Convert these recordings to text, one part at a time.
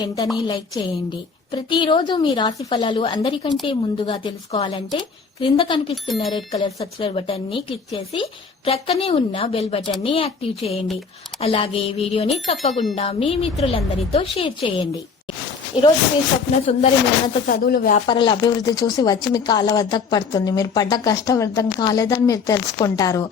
వెంటనే లైక్ చేయండి. ప్రతిరోజు మీ రాశి ఫలాలు అందరికంటే ముందుగా తెలుసుకోవాలంటే క్రింద కనిపిస్తున్న రెడ్ కలర్ సబ్స్క్రైబ్ బటన్ని క్లిక్ చేసి ప్రక్కనే ఉన్న బెల్ బటన్ని యాక్టివ్ చేయండి. అలాగే వీడియోని తప్పకుండా మీ మిత్రులందరితో షేర్ చేయండి. ఈ రోజు మీ స్వప్న సుందరి నిర్ణత చదువులు వ్యాపారాల అభివృద్ధి చూసి వచ్చి మీ కాళ్ళ వద్దకు పడుతుంది. మీరు పడ్డ కష్టం అర్థం కాలేదని మీరు తెలుసుకుంటారు.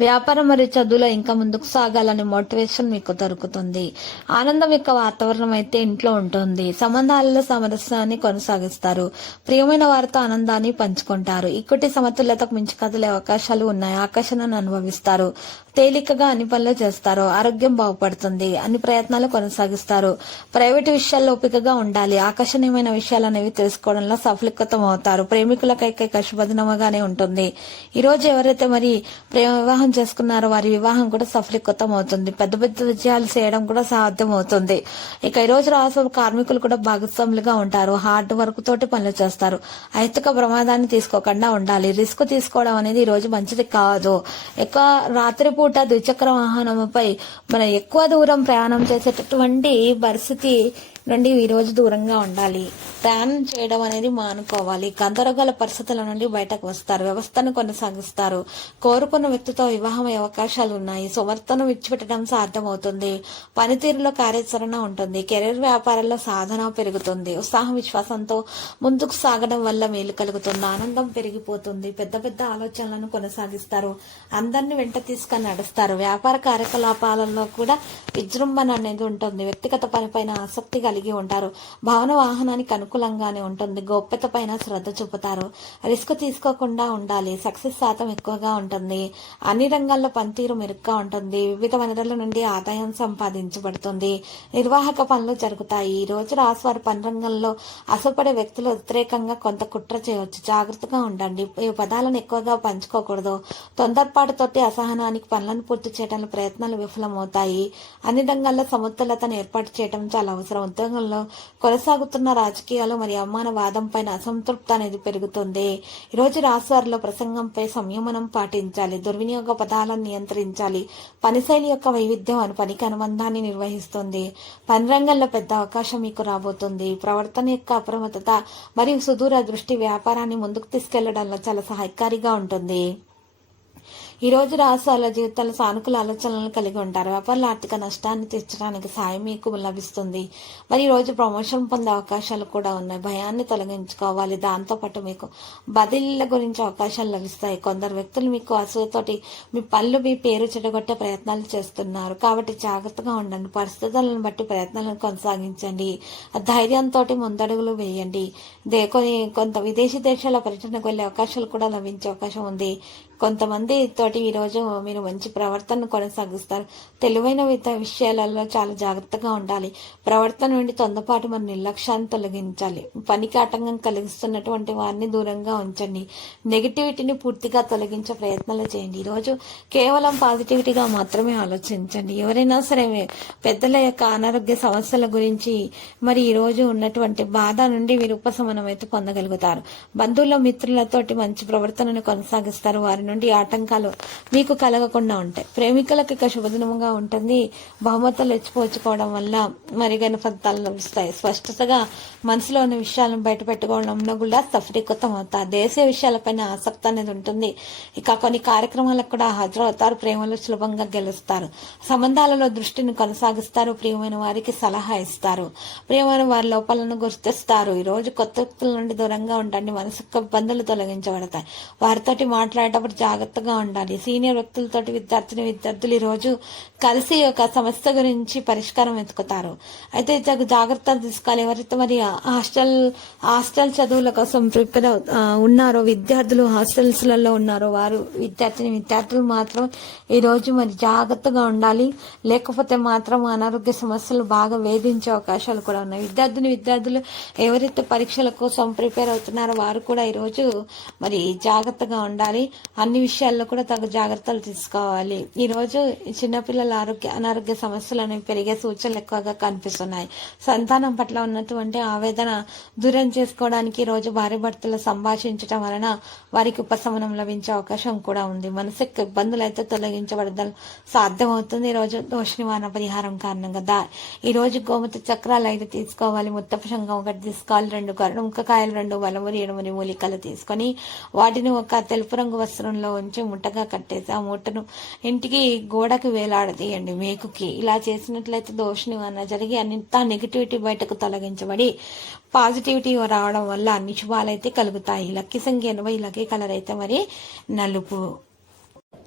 వ్యాపారం మరియు చదువులో ఇంకా ముందుకు సాగాలని మోటివేషన్ మీకు దొరుకుతుంది. ఆనందం యొక్క వాతావరణం అయితే ఇంట్లో ఉంటుంది. సంబంధాలలో సామరస్యాన్ని కొనసాగిస్తారు. ప్రియమైన వారితో ఆనందాన్ని పంచుకుంటారు. ఈక్విటీ సమతుల్యతకు మించి కదిలే అవకాశాలు ఉన్నాయి. ఆకర్షణను అనుభవిస్తారు. తేలికగా అన్ని పనులు చేస్తారు. ఆరోగ్యం బాగుపడుతుంది. అన్ని ప్రయత్నాలు కొనసాగిస్తారు. ప్రైవేట్ విషయాల్లో ఓపికగా ఉండాలి. ఆకర్షణీయమైన విషయాలు అనేవి తెలుసుకోవడంలో సఫలీకృతం అవుతారు ప్రేమికులకైతే శుభదినముగానే ఉంటుంది. ఈ రోజు ఎవరైతే మరి ప్రేమ వివాహం చేసుకున్నారో. వారి వివాహం కూడా సఫలీకృతం అవుతుంది పెద్ద పెద్ద విజయాలు చేయడం కూడా సాధ్యం అవుతుంది ఇక ఈ రోజు రాసు కార్మికులు కూడా భాగస్వాములుగా ఉంటారు. హార్డ్ వర్క్ తోటి పనులు చేస్తారు. ఐతిక ప్రమాదాన్ని తీసుకోకుండా ఉండాలి. రిస్క్ తీసుకోవడం అనేది ఈ రోజు మంచిది కాదు. ఎక్కువ రాత్రిపూట ద్విచక్ర వాహనంపై మనం ఎక్కువ దూరం ప్రయాణం చేసేటటువంటి పరిస్థితి నుండి ఈ రోజు దూరంగా ఉండాలి. ప్రయాణం చేయడం అనేది మానుకోవాలి. గందరగోళ పరిస్థితుల నుండి బయటకు వస్తారు. వ్యవస్థను కొనసాగిస్తారు. కోరుకున్న వ్యక్తితో వివాహం అవకాశాలు ఉన్నాయి. సువర్తను విడిచిపెట్టడం సాధ్యమవుతుంది. పనితీరులో కార్యాచరణ ఉంటుంది. కెరీర్ వ్యాపారాల్లో సాధన పెరుగుతుంది. ఉత్సాహం విశ్వాసంతో ముందుకు సాగడం వల్ల మేలు కలుగుతుంది. ఆనందం పెరిగిపోతుంది. పెద్ద పెద్ద ఆలోచనలను కొనసాగిస్తారు. అందరిని వెంట తీసుకొని నడుస్తారు. వ్యాపార కార్యకలాపాలలో కూడా విజృంభణ అనేది ఉంటుంది. వ్యక్తిగత పనిపైన ఆసక్తి కలిగి కలిగి ఉంటారు. భవన వాహనానికి అనుకూలంగానే ఉంటుంది. గోప్యత పైన శ్రద్ధ చూపుతారు. రిస్క్ తీసుకోకుండా ఉండాలి. సక్సెస్ శాతం ఎక్కువగా ఉంటుంది. అన్ని రంగాల్లో పనితీరు మెరుగ్గా ఉంటుంది. వివిధ వనరుల నుండి ఆదాయం సంపాదించబడుతుంది. నిర్వాహక పనులు జరుగుతాయి. ఈ రోజు రాసువారి పని రంగంలో అసపడే వ్యక్తులు వ్యతిరేకంగా కొంత కుట్ర చేయవచ్చు. జాగ్రత్తగా ఉండండి. ఈ పదాలను ఎక్కువగా పంచుకోకూడదు. తొందరపాటుతోటి అసహనానికి పనులను పూర్తి చేయడానికి ప్రయత్నాలు విఫలమవుతాయి. అన్ని రంగాల్లో సమతుల్యతను ఏర్పాటు చేయడం చాలా అవసరం. ఉద్యోగంలో కొనసాగుతున్న రాజకీయాలు మరియు అవమాన వాదం పైన అసంతృప్తి అనేది పెరుగుతుంది. ఈ రోజు రాశివారిలో ప్రసంగంపై సంయమనం పాటించాలి. దుర్వినియోగ పదాలను నియంత్రించాలి. పనిశైలి యొక్క వైవిధ్యం అని పనికి అనుబంధాన్ని నిర్వహిస్తుంది. పని రంగంలో పెద్ద అవకాశం మీకు రాబోతుంది. ప్రవర్తన యొక్క అప్రమత్తత మరియు సుదూర దృష్టి వ్యాపారాన్ని ముందుకు తీసుకెళ్ళడంలో చాలా సహాయకారిగా ఉంటుంది. ఈ రోజు రాశి వాళ్ళ జీవితాల్లో సానుకూల ఆలోచనలను కలిగి ఉంటారు. వ్యాపారుల ఆర్థిక నష్టాన్ని తీర్చడానికి సాయం మీకు లభిస్తుంది. మరి ఈ రోజు ప్రమోషన్ పొందే అవకాశాలు కూడా ఉన్నాయి. భయాన్ని తొలగించుకోవాలి. దాంతోపాటు మీకు బదిలీల గురించి అవకాశాలు లభిస్తాయి. కొందరు వ్యక్తులు మీకు అసూతోటి మీ పళ్ళు మీ పేరు చెడగొట్టే ప్రయత్నాలు చేస్తున్నారు. కాబట్టి జాగ్రత్తగా ఉండండి. పరిస్థితులను బట్టి ప్రయత్నాలను కొనసాగించండి. ధైర్యంతో ముందడుగులు వేయండి. దే కొన్ని కొంత విదేశీ దేశాల పర్యటనకు వెళ్ళే అవకాశాలు కూడా లభించే అవకాశం ఉంది. కొంతమంది తోటి ఈరోజు మీరు మంచి ప్రవర్తన కొనసాగిస్తారు. తెలివైన విషయాలలో చాలా జాగ్రత్తగా ఉండాలి. ప్రవర్తన నుండి తొందరపాటు మన నిర్లక్ష్యాన్ని తొలగించాలి. పనికి ఆటంకం కలిగిస్తున్నటువంటి వారిని దూరంగా ఉంచండి. నెగిటివిటీని పూర్తిగా తొలగించే ప్రయత్నాలు చేయండి. ఈరోజు కేవలం పాజిటివిటీగా మాత్రమే ఆలోచించండి. ఎవరైనా సరే పెద్దల యొక్క అనారోగ్య సమస్యల గురించి మరి ఈరోజు ఉన్నటువంటి బాధ నుండి మీరు ఉపశమనం అయితే పొందగలుగుతారు. బంధువుల మిత్రులతోటి మంచి ప్రవర్తనను కొనసాగిస్తారు. వారిని నుండి ఆటంకాలు మీకు కలగకుండా ఉంటాయి. ప్రేమికులకు ఇక శుభదినముగా ఉంటుంది. బహుమతులు ఎచ్చిపోచుకోవడం వల్ల మరిగైన ఫలితాలు లభిస్తాయి. స్పష్టతగా మనసులో ఉన్న విషయాలను బయట పెట్టుకోవడంలో కూడా సఫలీకృతం అవుతారు దేశీయ విషయాలపైన ఆసక్తి అనేది ఉంటుంది. ఇక కొన్ని కార్యక్రమాలకు కూడా హాజరవుతారు. ప్రేమలో సులభంగా గెలుస్తారు. సంబంధాలలో దృష్టిని కొనసాగిస్తారు. ప్రియమైన వారికి సలహా ఇస్తారు. ప్రియమైన వారి లోపాలను గుర్తిస్తారు. ఈ రోజు కొత్త వ్యక్తుల నుండి దూరంగా ఉండండి. మనసుకు ఇబ్బందులు తొలగించబడతాయి. వారితోటి మాట్లాడేటప్పుడు జాగ్రత్తగా ఉండాలి. సీనియర్ వ్యక్తులతోటి విద్యార్థిని విద్యార్థులు ఈ రోజు కలిసి ఒక సమస్య గురించి పరిష్కారం వెతుకుతారు. అయితే తగు జాగ్రత్తలు తీసుకోవాలి. ఎవరైతే మరి హాస్టల్ హాస్టల్ చదువుల కోసం ప్రిపేర్ ఉన్నారో విద్యార్థులు హాస్టల్స్లలో ఉన్నారో వారు విద్యార్థిని విద్యార్థులు మాత్రం ఈ రోజు మరి జాగ్రత్తగా ఉండాలి. లేకపోతే మాత్రం అనారోగ్య సమస్యలు బాగా వేధించే అవకాశాలు కూడా ఉన్నాయి. విద్యార్థిని విద్యార్థులు ఎవరైతే పరీక్షల కోసం ప్రిపేర్ అవుతున్నారో వారు కూడా ఈ రోజు మరి జాగ్రత్తగా ఉండాలి. అన్ని విషయాల్లో కూడా తగు జాగ్రత్తలు తీసుకోవాలి. ఈ రోజు చిన్నపిల్లల ఆరోగ్య అనారోగ్య సమస్యలు అనేవి పెరిగే సూచనలు ఎక్కువగా కనిపిస్తున్నాయి. సంతానం పట్ల ఉన్నటువంటి ఆవేదన దూరం చేసుకోవడానికి రోజు భార్య భర్తలు సంభాషించడం వలన వారికి ఉపశమనం లభించే అవకాశం కూడా ఉంది. మనసుకు ఇబ్బందులు అయితే తొలగించబడడం సాధ్యమవుతుంది. ఈ రోజు దోష నివారణ పరిహారం కారణంగా దా ఈ రోజు గోమతి చక్రాలు ఐదు తీసుకోవాలి. ముత్తపు శంఖం ఒకటి తీసుకోవాలి. రెండు కరుణముఖకాయలు రెండు వలమురి ఎడమని మూలికలు తీసుకొని వాటిని ఒక తెలుపు రంగు వస్త్రం వస్త్రంలో ఉంచి ముట్టగా కట్టేసి ఆ ముట్టను ఇంటికి గోడకు వేలాడదీయండి మేకుకి. ఇలా చేసినట్లయితే దోష నివారణ జరిగి అంతా నెగిటివిటీ బయటకు తొలగించబడి పాజిటివిటీ రావడం వల్ల అన్ని శుభాలైతే కలుగుతాయి. లక్కీ సంఖ్య ఎనభై లక్కీ కలర్ అయితే మరి నలుపు.